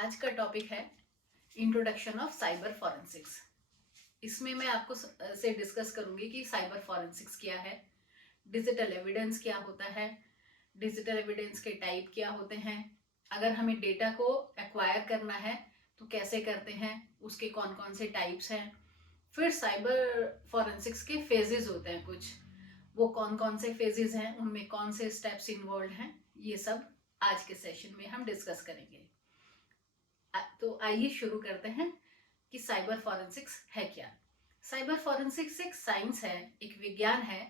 आज का टॉपिक है इंट्रोडक्शन ऑफ साइबर फॉरेंसिक्स। इसमें मैं आपको से डिस्कस करूंगी कि साइबर फॉरेंसिक्स क्या है, डिजिटल एविडेंस क्या होता है, डिजिटल एविडेंस के टाइप क्या होते हैं, अगर हमें डेटा को एक्वायर करना है तो कैसे करते हैं, उसके कौन कौन से टाइप्स हैं, फिर साइबर फॉरेंसिक्स के फेजेस होते हैं कुछ, वो कौन कौन से फेजेस हैं, उनमें कौन से स्टेप्स इन्वॉल्व हैं, ये सब आज के सेशन में हम डिस्कस करेंगे। तो आइए शुरू करते हैं कि साइबर फॉरेंसिक्स है क्या। साइबर फॉरेंसिक्स एक साइंस है, एक विज्ञान है,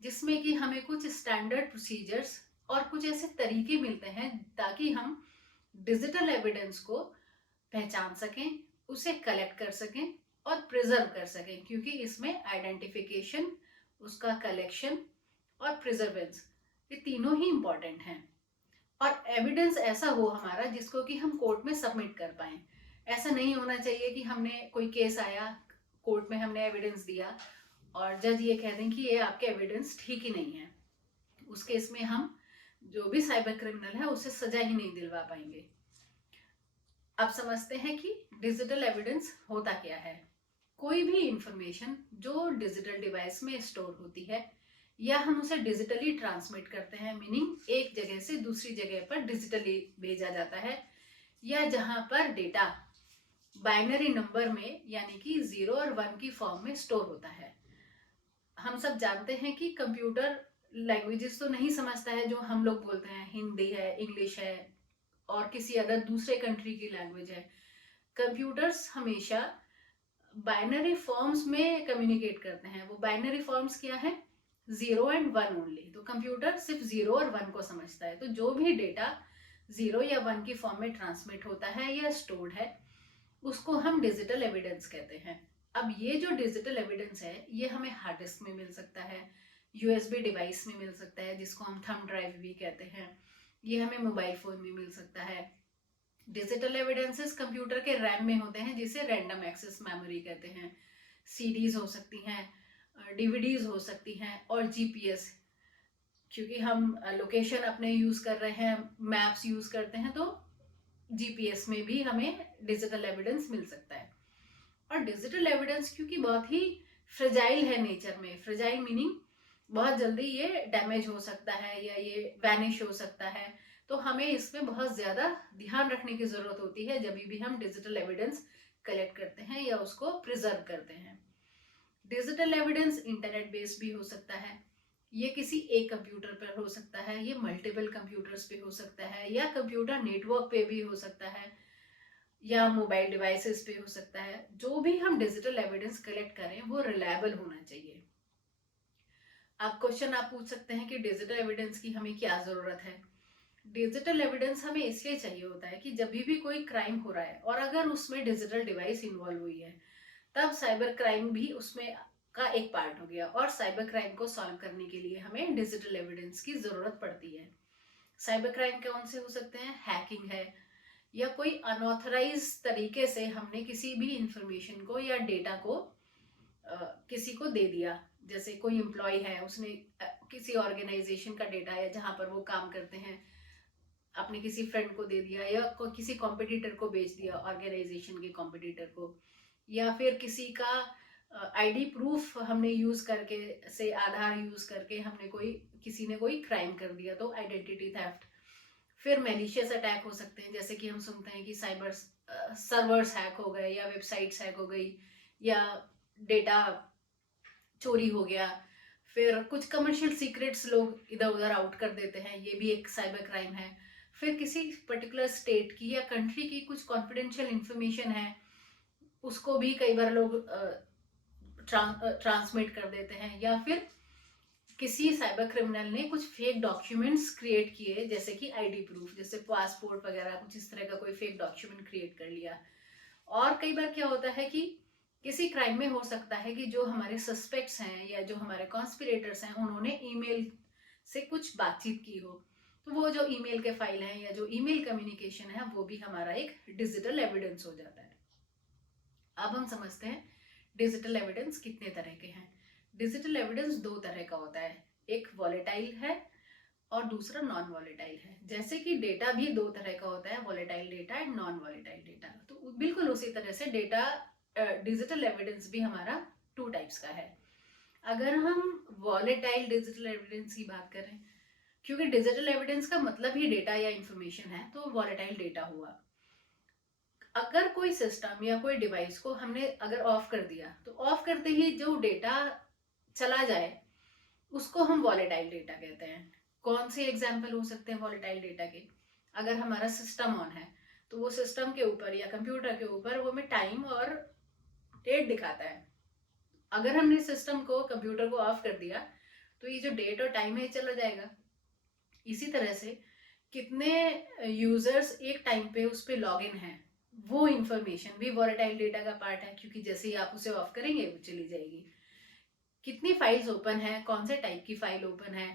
जिसमें कि हमें कुछ स्टैंडर्ड प्रोसीजर्स और कुछ ऐसे तरीके मिलते हैं ताकि हम डिजिटल एविडेंस को पहचान सकें, उसे कलेक्ट कर सकें और प्रिजर्व कर सकें, क्योंकि इसमें आइडेंटिफिकेशन, उसका कलेक्शन और प्रिजर्वेंस, ये तीनों ही इंपॉर्टेंट हैं। और एविडेंस ऐसा हो हमारा जिसको कि हम कोर्ट में सबमिट कर पाए। ऐसा नहीं होना चाहिए कि हमने कोई केस आया, कोर्ट में हमने एविडेंस दिया और जज ये कह दें कि ये आपके एविडेंस ठीक ही नहीं है। उस केस में हम जो भी साइबर क्रिमिनल है उसे सजा ही नहीं दिलवा पाएंगे। अब समझते हैं कि डिजिटल एविडेंस होता क्या है। कोई भी इंफॉर्मेशन जो डिजिटल डिवाइस में स्टोर होती है या हम उसे डिजिटली ट्रांसमिट करते हैं, मीनिंग एक जगह से दूसरी जगह पर डिजिटली भेजा जाता है, या जहां पर डेटा बाइनरी नंबर में यानी कि 0 और 1 की फॉर्म में स्टोर होता है। हम सब जानते हैं कि कंप्यूटर लैंग्वेजेस तो नहीं समझता है, जो हम लोग बोलते हैं हिंदी है, इंग्लिश है और किसी अदर दूसरे कंट्री की लैंग्वेज है। कंप्यूटर्स हमेशा बाइनरी फॉर्म्स में कम्युनिकेट करते हैं। वो बाइनरी फॉर्म्स क्या है? 0 और 1 ओनली। तो कंप्यूटर सिर्फ 0 और 1 को समझता है। तो जो भी डेटा 0 या 1 की फॉर्म में ट्रांसमिट होता है या स्टोर्ड है, उसको हम डिजिटल एविडेंस कहते हैं। अब ये जो डिजिटल एविडेंस है ये हमें हार्ड डिस्क में मिल सकता है, यूएसबी डिवाइस में मिल सकता है जिसको हम थंब ड्राइव भी कहते हैं, ये हमें मोबाइल फोन में मिल सकता है। डिजिटल एविडेंसेस कंप्यूटर के रैम में होते हैं जिसे रैंडम एक्सेस मेमोरी कहते हैं। सीडीज हो सकती हैं, डीवीडीज हो सकती हैं और जीपीएस, क्योंकि हम लोकेशन अपने यूज कर रहे हैं, मैप्स यूज करते हैं, तो जीपीएस में भी हमें डिजिटल एविडेंस मिल सकता है। और डिजिटल एविडेंस क्योंकि बहुत ही फ्रेजाइल है नेचर में, फ्रेजाइल मीनिंग बहुत जल्दी ये डैमेज हो सकता है या ये वैनिश हो सकता है, तो हमें इसमें बहुत ज्यादा ध्यान रखने की जरूरत होती है जब भी हम डिजिटल एविडेंस कलेक्ट करते हैं या उसको प्रिजर्व करते हैं। डिजिटल एविडेंस इंटरनेट बेस्ड भी हो सकता है, ये किसी एक कंप्यूटर पर हो सकता है, ये मल्टीपल कंप्यूटर्स पे हो सकता है, या कंप्यूटर नेटवर्क पे भी हो सकता है, या मोबाइल डिवाइसेस पे हो सकता है। जो भी हम डिजिटल एविडेंस कलेक्ट करें वो रिलायबल होना चाहिए। अब क्वेश्चन आप पूछ सकते हैं कि डिजिटल एविडेंस की हमें क्या जरूरत है। डिजिटल एविडेंस हमें इसलिए चाहिए होता है कि जब भी कोई क्राइम हो रहा है और अगर उसमें डिजिटल डिवाइस इन्वॉल्व हुई है, तब साइबर क्राइम भी उसमें का एक पार्ट हो गया, और साइबर क्राइम को सॉल्व करने के लिए हमें डिजिटल एविडेंस की जरूरत पड़ती है। साइबर क्राइम कौन से हो सकते हैं? हैकिंग है, या कोई अनऑथराइज तरीके से हमने किसी भी इंफॉर्मेशन को या डेटा को किसी को दे दिया। जैसे कोई एम्प्लॉय है, उसने किसी ऑर्गेनाइजेशन का डेटा है जहां पर वो काम करते हैं, अपने किसी फ्रेंड को दे दिया, या किसी कॉम्पिटिटर को बेच दिया, ऑर्गेनाइजेशन के कॉम्पिटिटर को, या फिर किसी का आईडी प्रूफ हमने यूज करके से आधार यूज करके हमने किसी ने कोई क्राइम कर दिया, तो आइडेंटिटी थेफ्ट। फिर मेलिशियस अटैक हो सकते हैं, जैसे कि हम सुनते हैं कि साइबर सर्वर्स हैक हो गए, या वेबसाइट्स हैक हो गई, या डेटा चोरी हो गया। फिर कुछ कमर्शियल सीक्रेट्स लोग इधर उधर आउट कर देते हैं, ये भी एक साइबर क्राइम है। फिर किसी पर्टिकुलर स्टेट की या कंट्री की कुछ कॉन्फिडेंशियल इंफॉर्मेशन है, उसको भी कई बार लोग ट्रांसमिट कर देते हैं। या फिर किसी साइबर क्रिमिनल ने कुछ फेक डॉक्यूमेंट्स क्रिएट किए, जैसे कि आईडी प्रूफ, जैसे पासपोर्ट वगैरह, कुछ इस तरह का कोई फेक डॉक्यूमेंट क्रिएट कर लिया। और कई बार क्या होता है कि किसी क्राइम में हो सकता है कि जो हमारे सस्पेक्ट्स हैं या जो हमारे कॉन्स्पिरेटर्स हैं, उन्होंने ईमेल से कुछ बातचीत की हो, तो वो जो ईमेल के फाइल हैं या जो ईमेल कम्युनिकेशन है वो भी हमारा एक डिजिटल एविडेंस हो जाता है। अब हम समझते हैं डिजिटल एविडेंस कितने तरह के हैं। डिजिटल एविडेंस दो तरह का होता है, एक वॉलेटाइल है और दूसरा नॉन वॉलेटाइल है। जैसे कि डेटा भी दो तरह का होता है, volatile data and non volatile data. तो बिल्कुल उसी तरह से डेटा डिजिटल एविडेंस भी हमारा टू टाइप्स का है। अगर हम वॉलेटाइल डिजिटल एविडेंस की बात करें, क्योंकि डिजिटल एविडेंस का मतलब ही डेटा या इंफॉर्मेशन है, तो वॉलेटाइल डेटा हुआ। अगर कोई सिस्टम या कोई डिवाइस को हमने अगर ऑफ कर दिया, तो ऑफ करते ही जो डेटा चला जाए उसको हम वॉलेटाइल डेटा कहते हैं। कौन से एग्जाम्पल हो सकते हैं वॉलेटाइल डेटा के? अगर हमारा सिस्टम ऑन है तो वो सिस्टम के ऊपर या कंप्यूटर के ऊपर वो हमें टाइम और डेट दिखाता है। अगर हमने सिस्टम को, कंप्यूटर को ऑफ कर दिया तो ये जो डेट और टाइम है चला जाएगा। इसी तरह से कितने यूजर्स एक टाइम पे उस पर लॉग इन है, वो इंफॉर्मेशन भी वॉलेटाइल डेटा का पार्ट है, क्योंकि जैसे ही आप उसे ऑफ करेंगे वो चली जाएगी। कितनी फाइल्स ओपन है, कौन से टाइप की फाइल ओपन है,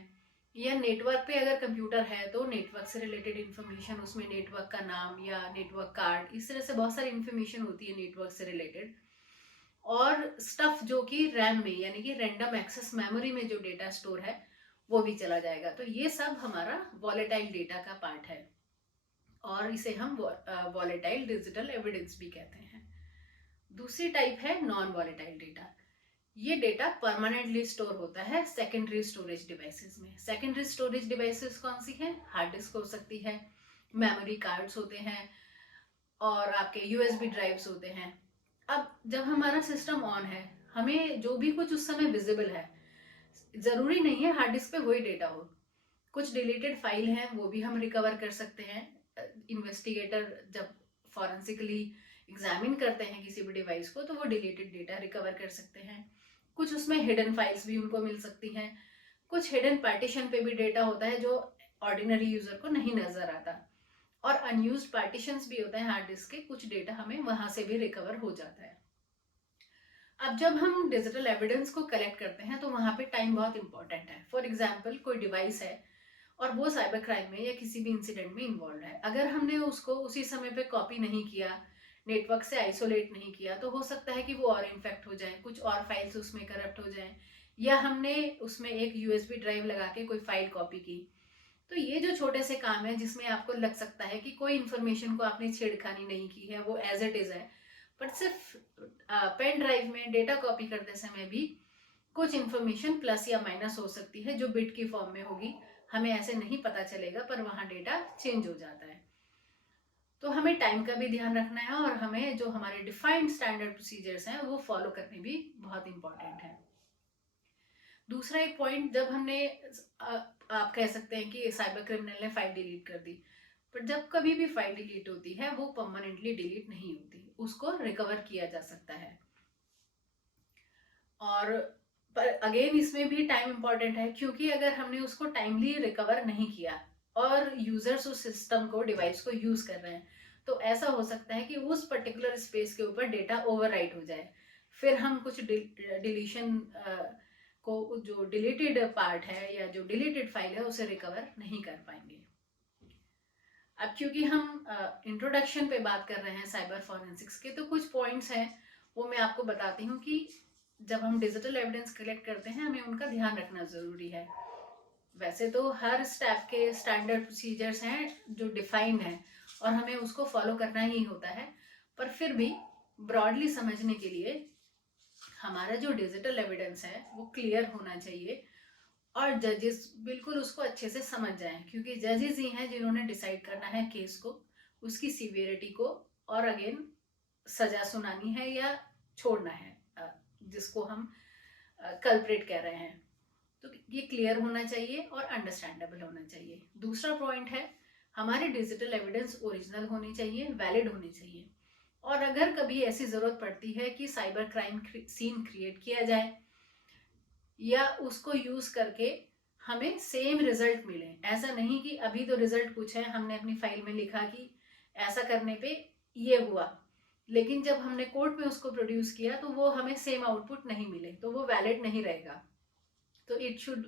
या नेटवर्क पे अगर कंप्यूटर है तो नेटवर्क से रिलेटेड इन्फॉर्मेशन, उसमें नेटवर्क का नाम या नेटवर्क कार्ड, इस तरह से बहुत सारी इन्फॉर्मेशन होती है नेटवर्क से रिलेटेड। और स्टफ जो कि रैम में यानी कि रैंडम एक्सेस मेमोरी में जो डेटा स्टोर है वो भी चला जाएगा। तो ये सब हमारा वॉलेटाइल डेटा का पार्ट है और इसे हम वॉलेटाइल डिजिटल एविडेंस भी कहते हैं। दूसरी टाइप है नॉन वॉलेटाइल डेटा। ये डेटा परमानेंटली स्टोर होता है सेकेंडरी स्टोरेज डिवाइसेस में। सेकेंडरी स्टोरेज डिवाइसेस कौन सी है? हार्ड डिस्क हो सकती है, मेमोरी कार्ड्स होते हैं और आपके यूएसबी ड्राइव्स होते हैं। अब जब हमारा सिस्टम ऑन है, हमें जो भी कुछ उस समय विजिबल है, जरूरी नहीं है हार्ड डिस्क पे वही डेटा हो। कुछ डिलीटेड फाइल हैं वो भी हम रिकवर कर सकते हैं। इन्वेस्टिगेटर जब फॉरेंसिकली एग्जामिन करते हैं किसी भी डिवाइस को तो वो डिलीटेड डेटा रिकवर कर सकते हैं। कुछ उसमें हिडन फाइल्स भी उनको मिल सकती हैं। कुछ हिडन पार्टीशन पे भी डेटा होता है जो ऑर्डिनरी यूजर को नहीं नजर आता। और अनयूज्ड पार्टीशंस भी होते हैं हार्ड डिस्क के, कुछ डेटा हमें वहां से भी रिकवर हो जाता है। अब जब हम डिजिटल एविडेंस को कलेक्ट करते हैं तो वहां पे टाइम बहुत इंपॉर्टेंट है। फॉर एग्जाम्पल, कोई डिवाइस है और वो साइबर क्राइम में या किसी भी इंसिडेंट में इन्वॉल्व है, अगर हमने उसको उसी समय पे कॉपी नहीं किया, नेटवर्क से आइसोलेट नहीं किया, तो हो सकता है कि वो और इन्फेक्ट हो जाए, कुछ और फाइल्स उसमें करप्ट हो जाए, या हमने उसमें एक यूएसबी ड्राइव लगा के कोई फाइल कॉपी की। तो ये जो छोटे से काम है जिसमें आपको लग सकता है कि कोई इन्फॉर्मेशन को आपने छेड़खानी नहीं की है, वो एज इट इज है, बट सिर्फ पेन ड्राइव में डेटा कॉपी करते समय भी कुछ इन्फॉर्मेशन प्लस या माइनस हो सकती है जो बिट की फॉर्म में होगी। हमें ऐसे नहीं पता चलेगा पर वहां डेटा चेंज हो जाता है। तो हमें टाइम का भी ध्यान रखना है और हमें जो हमारे डिफाइंड स्टैंडर्ड प्रोसीजर्स हैं वो फॉलो करने भी बहुत इंपॉर्टेंट है। दूसरा एक पॉइंट, जब हमने आप कह सकते हैं कि साइबर क्रिमिनल ने फाइल डिलीट कर दी, पर जब कभी भी फाइल डिलीट होती है वो परमानेंटली डिलीट नहीं होती, उसको रिकवर किया जा सकता है। और पर अगेन इसमें भी टाइम इंपॉर्टेंट है, क्योंकि अगर हमने उसको टाइमली रिकवर नहीं किया और यूजर्स उस सिस्टम को, डिवाइस को यूज कर रहे हैं, तो ऐसा हो सकता है कि उस पर्टिकुलर स्पेस के ऊपर डेटा ओवरराइट हो जाए, फिर हम कुछ डिलीशन को, जो डिलीटेड पार्ट है या जो डिलीटेड फाइल है, उसे रिकवर नहीं कर पाएंगे। अब क्योंकि हम इंट्रोडक्शन पे बात कर रहे हैं साइबर फॉरेंसिक्स के, तो कुछ पॉइंट्स हैं वो मैं आपको बताती हूँ कि जब हम डिजिटल एविडेंस कलेक्ट करते हैं हमें उनका ध्यान रखना जरूरी है। वैसे तो हर स्टेप के स्टैंडर्ड प्रोसीजर्स हैं जो डिफाइंड हैं और हमें उसको फॉलो करना ही होता है, पर फिर भी ब्रॉडली समझने के लिए हमारा जो डिजिटल एविडेंस है वो क्लियर होना चाहिए और जजेस बिल्कुल उसको अच्छे से समझ जाएं, क्योंकि जजेस ही हैं जिन्होंने डिसाइड करना है केस को, उसकी सीवियरिटी को, और अगेन सजा सुनानी है या छोड़ना है जिसको हम कल्प्रेट कह रहे हैं। तो ये क्लियर होना चाहिए और अंडरस्टैंडेबल होना चाहिए। दूसरा पॉइंट है, हमारे डिजिटल एविडेंस ओरिजिनल होनी चाहिए, वैलिड होनी चाहिए। और अगर कभी ऐसी जरूरत पड़ती है कि साइबर क्राइम सीन क्रिएट किया जाए या उसको यूज करके हमें सेम रिजल्ट मिले, ऐसा नहीं कि अभी तो रिजल्ट कुछ है, हमने अपनी फाइल में लिखा कि ऐसा करने पे ये हुआ, लेकिन जब हमने कोर्ट में उसको प्रोड्यूस किया तो वो हमें सेम आउटपुट नहीं मिले, तो वो वैलिड नहीं रहेगा। तो it should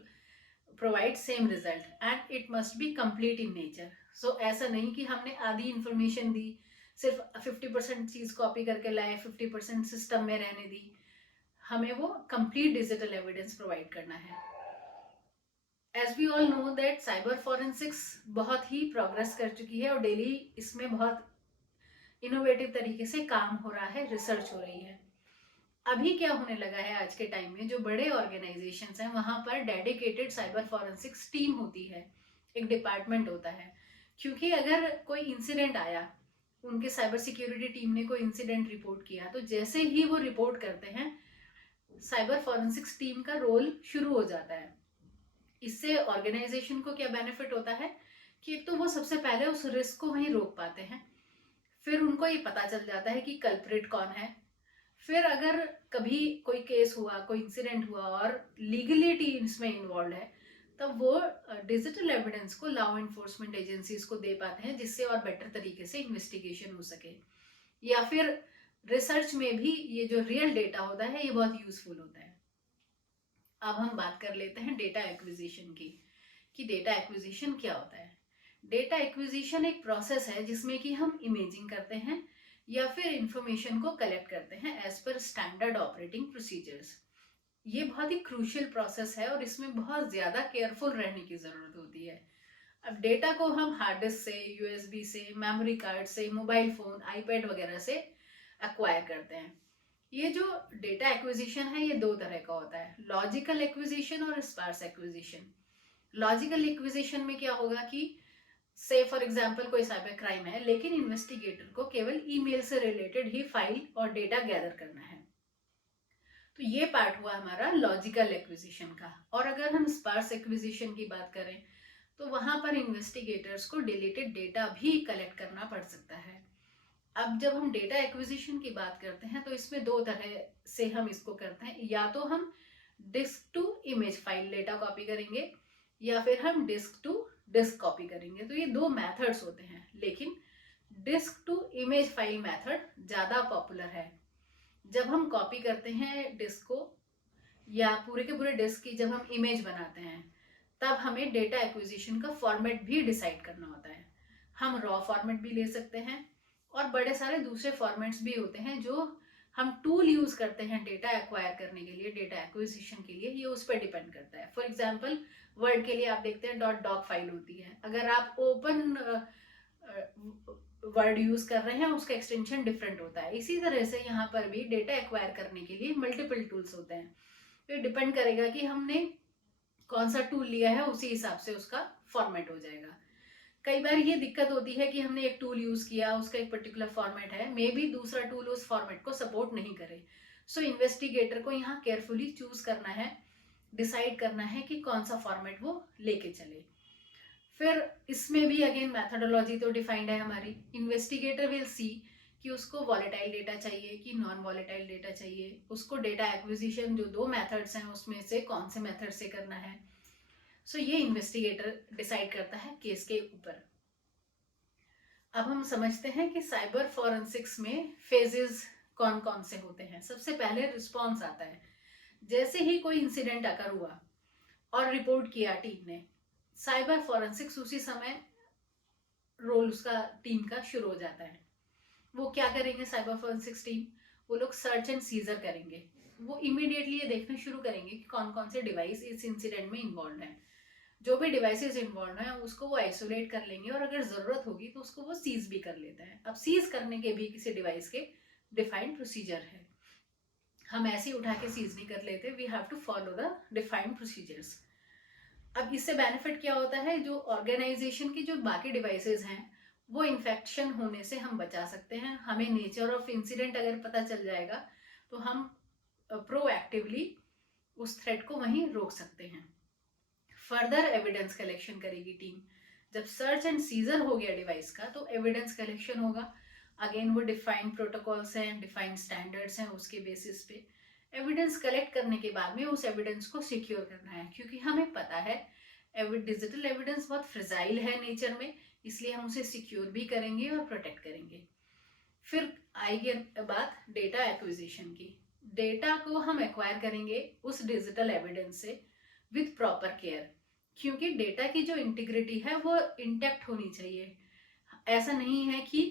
provide same result and it must be complete in nature. So ऐसा नहीं कि हमने आधी इंफॉर्मेशन दी, सिर्फ 50% चीज कॉपी करके लाए, 50% सिस्टम में रहने दी। हमें वो कंप्लीट डिजिटल एविडेंस प्रोवाइड करना है। As we all know that cyber forensics बहुत ही प्रोग्रेस कर चुकी है और डेली इसमें बहुत इनोवेटिव तरीके से काम हो रहा है, रिसर्च हो रही है। अभी क्या होने लगा है आज के टाइम में, जो बड़े ऑर्गेनाइजेशंस हैं वहां पर डेडिकेटेड साइबर फॉरेंसिक्स टीम होती है, एक डिपार्टमेंट होता है। क्योंकि अगर कोई इंसिडेंट आया, उनके साइबर सिक्योरिटी टीम ने कोई इंसिडेंट रिपोर्ट किया, तो जैसे ही वो रिपोर्ट करते हैं साइबर फॉरेंसिक्स टीम का रोल शुरू हो जाता है। इससे ऑर्गेनाइजेशन को क्या बेनिफिट होता है कि एक तो वो सबसे पहले उस रिस्क को वहीं रोक पाते हैं, फिर उनको ये पता चल जाता है कि कल्प्रिट कौन है। फिर अगर कभी कोई केस हुआ, कोई इंसिडेंट हुआ और लीगलिटी इसमें इन्वॉल्व है, तब वो डिजिटल एविडेंस को लॉ एनफोर्समेंट एजेंसीज को दे पाते हैं, जिससे और बेटर तरीके से इन्वेस्टिगेशन हो सके। या फिर रिसर्च में भी ये जो रियल डेटा होता है ये बहुत यूजफुल होता है। अब हम बात कर लेते हैं डेटा एक्विजिशन की, कि डेटा एक्विजिशन क्या होता है। डेटा एक्विजिशन एक प्रोसेस है जिसमें कि हम इमेजिंग करते हैं या फिर इंफॉर्मेशन को कलेक्ट करते हैं as per standard operating procedures. ये बहुत ही क्रूशियल प्रोसेस है और इसमें बहुत ज़्यादा केयरफुल रहने की ज़रूरत होती है। अब डेटा को हम हार्ड डिस्क से, यूएसबी से, मेमोरी कार्ड से, मोबाइल फ़ोन, आईपैड वगैरह से एक्वायर करते हैं। ये जो डेटा एक्विजिशन है ये दो तरह का होता है, लॉजिकल एक्विजिशन और स्पार्स एक्विजिशन। लॉजिकल एक्विजिशन में क्या होगा कि से फॉर एग्जाम्पल कोई साइबर क्राइम है, लेकिन इन्वेस्टिगेटर को केवल ईमेल से रिलेटेड ही फाइल और डेटा गैदर करना है। तो ये पार्ट हुआ हमारा लॉजिकल एक्विजिशन का। और अगर हम स्पार्स एक्विजिशन की बात करें तो वहां पर इन्वेस्टिगेटर्स को डिलीटेड डेटा भी कलेक्ट करना पड़ सकता है। अब जब हम डेटा एक्विजिशन की बात करते हैं तो इसमें दो तरह से हम इसको करते हैं, या तो हम disk to image file data copy करेंगे या फिर हम डिस्क टू डिस्क कॉपी करेंगे। तो ये दो मेथड्स होते हैं, लेकिन disk to image file method ज़्यादा पॉपुलर है। जब हम कॉपी करते हैं डिस्क को या पूरे के पूरे डिस्क की जब हम इमेज बनाते हैं, तब हमें डेटा एक्विजिशन का फॉर्मेट भी डिसाइड करना होता है। हम रॉ फॉर्मेट भी ले सकते हैं और बड़े सारे दूसरे फॉर्मेट्स भी होते हैं जो हम टूल यूज करते हैं डेटा एक्वायर करने के लिए, डेटा एक्विजिशन के लिए, ये उस पर डिपेंड करता है। फॉर एग्जाम्पल वर्ड के लिए आप देखते हैं डॉट डॉक फाइल होती है। अगर आप ओपन वर्ड यूज कर रहे हैं उसका एक्सटेंशन डिफरेंट होता है। इसी तरह से यहाँ पर भी डेटा एक्वायर करने के लिए मल्टीपल टूल्स होते हैं। तो ये डिपेंड करेगा कि हमने कौन सा टूल लिया है, उसी हिसाब से उसका फॉर्मेट हो जाएगा। कई बार ये दिक्कत होती है कि हमने एक टूल यूज किया, उसका एक पर्टिकुलर फॉर्मेट है, मे बी दूसरा टूल उस फॉर्मेट को सपोर्ट नहीं करे। सो इन्वेस्टिगेटर को यहाँ केयरफुली चूज करना है, डिसाइड करना है कि कौन सा फॉर्मेट वो लेके चले। फिर इसमें भी अगेन मैथडोलॉजी तो डिफाइंड है हमारी। इन्वेस्टिगेटर विल सी कि उसको वॉलेटाइल डेटा चाहिए कि नॉन वॉलेटाइल डेटा चाहिए, उसको डेटा एक्विजिशन जो दो मेथड्स हैं उसमें से कौन से मेथड से करना है। सो ये इन्वेस्टिगेटर डिसाइड करता है केस के ऊपर। अब हम समझते हैं कि साइबर फॉरेंसिक्स में फेजेस कौन कौन से होते हैं। सबसे पहले रिस्पॉन्स आता है। जैसे ही कोई इंसिडेंट अकर हुआ और रिपोर्ट किया टीम ने, साइबर फॉरेंसिक्स उसी समय रोल उसका टीम का शुरू हो जाता है। वो क्या करेंगे साइबर फॉरेंसिक्स टीम, वो लोग सर्च एंड सीजर करेंगे। वो इमीडिएटली ये देखना शुरू करेंगे कि कौन कौन से डिवाइस इस इंसिडेंट में इन्वॉल्व है। जो भी डिवाइसेस इन्वॉल्व है उसको वो आइसोलेट कर लेंगे और अगर जरूरत होगी तो उसको वो सीज भी कर लेते हैं। अब सीज करने के भी किसी डिवाइस के डिफाइंड प्रोसीजर है, हम ऐसे ही उठा के सीज नहीं कर लेते, we have to follow the defined procedures. अब इससे बेनिफिट क्या होता है, जो ऑर्गेनाइजेशन की जो बाकी डिवाइसेस हैं वो इन्फेक्शन होने से हम बचा सकते हैं। हमें नेचर ऑफ इंसिडेंट अगर पता चल जाएगा तो हम प्रोएक्टिवली उस थ्रेट को वहीं रोक सकते हैं। फर्दर एविडेंस कलेक्शन करेगी टीम। जब सर्च एंड सीजर हो गया डिवाइस का तो एविडेंस कलेक्शन होगा। अगेन वो डिफाइंड प्रोटोकॉल्स हैं, डिफाइंड स्टैंडर्ड्स हैं, उसके बेसिस पे एविडेंस कलेक्ट करने के बाद में उस एविडेंस को सिक्योर करना है। क्योंकि हमें पता है डिजिटल एविडेंस बहुत फ्रेजाइल है नेचर में, इसलिए हम उसे सिक्योर भी करेंगे और प्रोटेक्ट करेंगे। फिर आएगी बात डेटा एक्विजिशन की। डेटा को हम एक्वायर करेंगे उस डिजिटल एविडेंस से विथ प्रॉपर केयर, क्योंकि डेटा की जो इंटीग्रिटी है वो इंटैक्ट होनी चाहिए। ऐसा नहीं है कि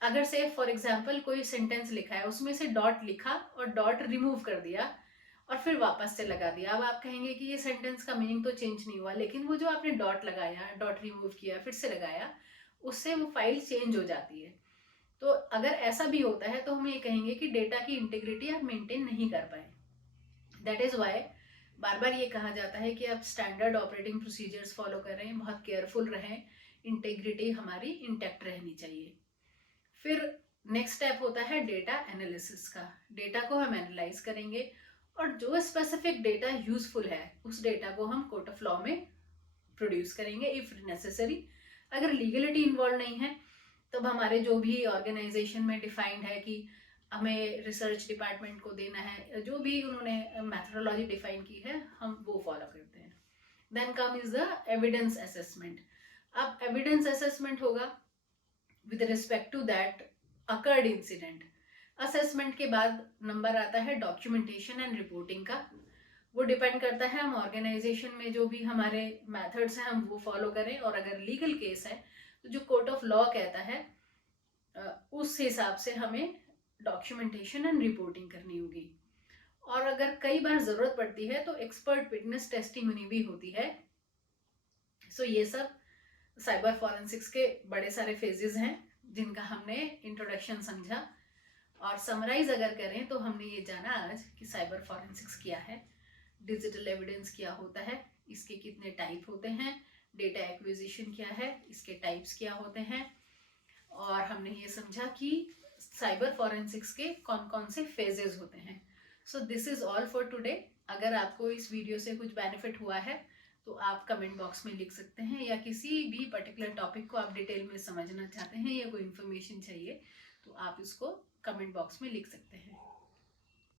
अगर से फॉर एग्जाम्पल कोई सेंटेंस लिखा है उसमें से डॉट लिखा और डॉट रिमूव कर दिया और फिर वापस से लगा दिया। अब आप कहेंगे कि ये सेंटेंस का मीनिंग तो चेंज नहीं हुआ, लेकिन वो जो आपने डॉट लगाया, डॉट रिमूव किया, फिर से लगाया, उससे वो फाइल चेंज हो जाती है। तो अगर ऐसा भी होता है तो हम ये कहेंगे कि डेटा की इंटीग्रिटी आप मेंटेन नहीं कर पाए। दैट इज वाई बार बार ये कहा जाता है कि आप स्टैंडर्ड ऑपरेटिंग प्रोसीजर्स फॉलो करें, बहुत केयरफुल रहें, इंटेग्रिटी हमारी इंटैक्ट रहनी चाहिए। फिर नेक्स्ट स्टेप होता है डेटा एनालिसिस का। डेटा को हम एनालाइज करेंगे और जो स्पेसिफिक डेटा यूजफुल है उस डेटा को हम कोर्ट ऑफ लॉ में प्रोड्यूस करेंगे इफ नेसेसरी। अगर लीगलिटी इन्वॉल्व नहीं है तब हमारे जो भी ऑर्गेनाइजेशन में डिफाइंड है कि हमें रिसर्च डिपार्टमेंट को देना है, जो भी उन्होंने मैथडोलॉजी डिफाइन की है हम वो फॉलो करते हैं। Then come is the evidence assessment. अब एविडेंस असेसमेंट होगा with respect to that occurred incident. Assessment के बाद नंबर आता है डॉक्यूमेंटेशन एंड रिपोर्टिंग का। वो डिपेंड करता है हम ऑर्गेनाइजेशन में जो भी हमारे मेथड्स हैं हम वो फॉलो करें, और अगर लीगल केस है तो जो कोर्ट ऑफ लॉ कहता है उस हिसाब से हमें डॉक्यूमेंटेशन एंड रिपोर्टिंग करनी होगी। और अगर कई बार जरूरत पड़ती है तो एक्सपर्ट विटनेस टेस्टिमनी भी होती है। सो ये सब साइबर फॉरेंसिक्स के बड़े सारे फेजेस हैं जिनका हमने इंट्रोडक्शन समझा। और समराइज अगर करें तो हमने ये जाना आज कि साइबर फॉरेंसिक्स क्या है, डिजिटल एविडेंस क्या होता है, इसके कितने टाइप होते हैं, डेटा एक्विजिशन क्या है, इसके टाइप्स क्या होते हैं, और हमने ये समझा कि साइबर फॉरेंसिक्स के कौन कौन से फेजेस होते हैं। So this is all for today. अगर आपको इस वीडियो से कुछ बेनिफिट हुआ है तो आप कमेंट बॉक्स में लिख सकते हैं, या किसी भी पर्टिकुलर टॉपिक को आप डिटेल में समझना चाहते हैं या कोई इन्फॉर्मेशन चाहिए तो आप इसको कमेंट बॉक्स में लिख सकते हैं।